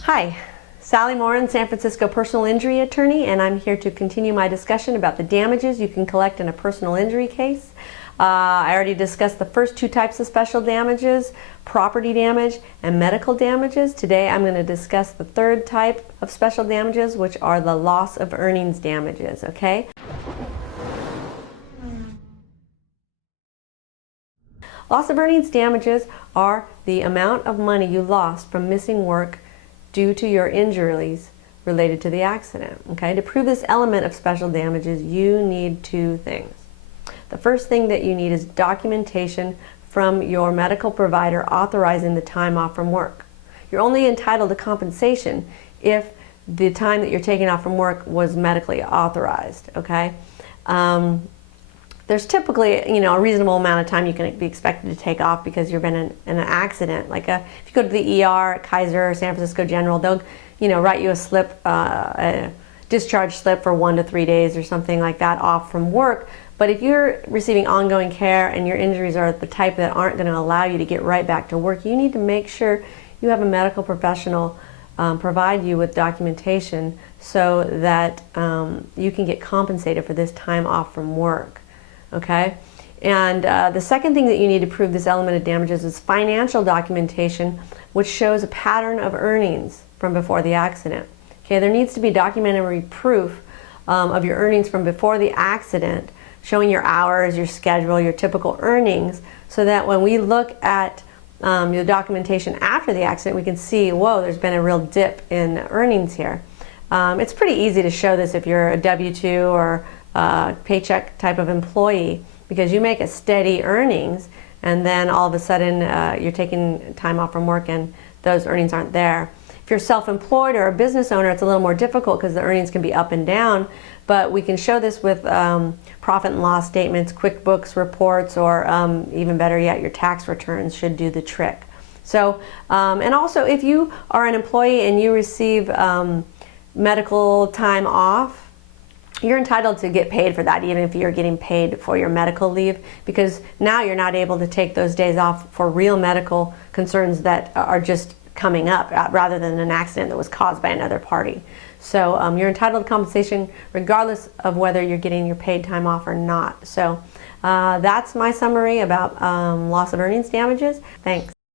Hi, Sally Morin, San Francisco personal injury attorney, and I'm here to continue my discussion about the damages you can collect in a personal injury case. I already discussed the first two types of special damages, property damage and medical damages. Today I'm going to discuss the third type of special damages, which are the loss of earnings damages, okay? Loss of earnings damages are the amount of money you lost from missing work due to your injuries related to the accident. Okay? To prove this element of special damages, you need two things. The first thing that you need is documentation from your medical provider authorizing the time off from work. You're only entitled to compensation if the time that you're taking off from work was medically authorized. Okay? There's typically, a reasonable amount of time you can be expected to take off because you've been in an accident. Like if you go to the ER at Kaiser or San Francisco General, they'll, write you a slip, a discharge slip for 1 to 3 days or something like that off from work. But if you're receiving ongoing care and your injuries are the type that aren't going to allow you to get right back to work, you need to make sure you have a medical professional provide you with documentation so that you can get compensated for this time off from work. Okay, and the second thing that you need to prove this element of damages is financial documentation, which shows a pattern of earnings from before the accident. Okay, there needs to be documentary proof of your earnings from before the accident, showing your hours, your schedule, your typical earnings, so that when we look at the documentation after the accident, we can see, whoa, there's been a real dip in earnings here. It's pretty easy to show this if you're a W-2 or paycheck type of employee, because you make a steady earnings and then all of a sudden you're taking time off from work and those earnings aren't there. If you're self-employed or a business owner, it's a little more difficult because the earnings can be up and down, but we can show this with profit and loss statements, QuickBooks reports, or even better yet, your tax returns should do the trick. So, and also if you are an employee and you receive medical time off, you're entitled to get paid for that, even if you're getting paid for your medical leave, because now you're not able to take those days off for real medical concerns that are just coming up rather than an accident that was caused by another party. So you're entitled to compensation regardless of whether you're getting your paid time off or not. So that's my summary about loss of earnings damages. Thanks.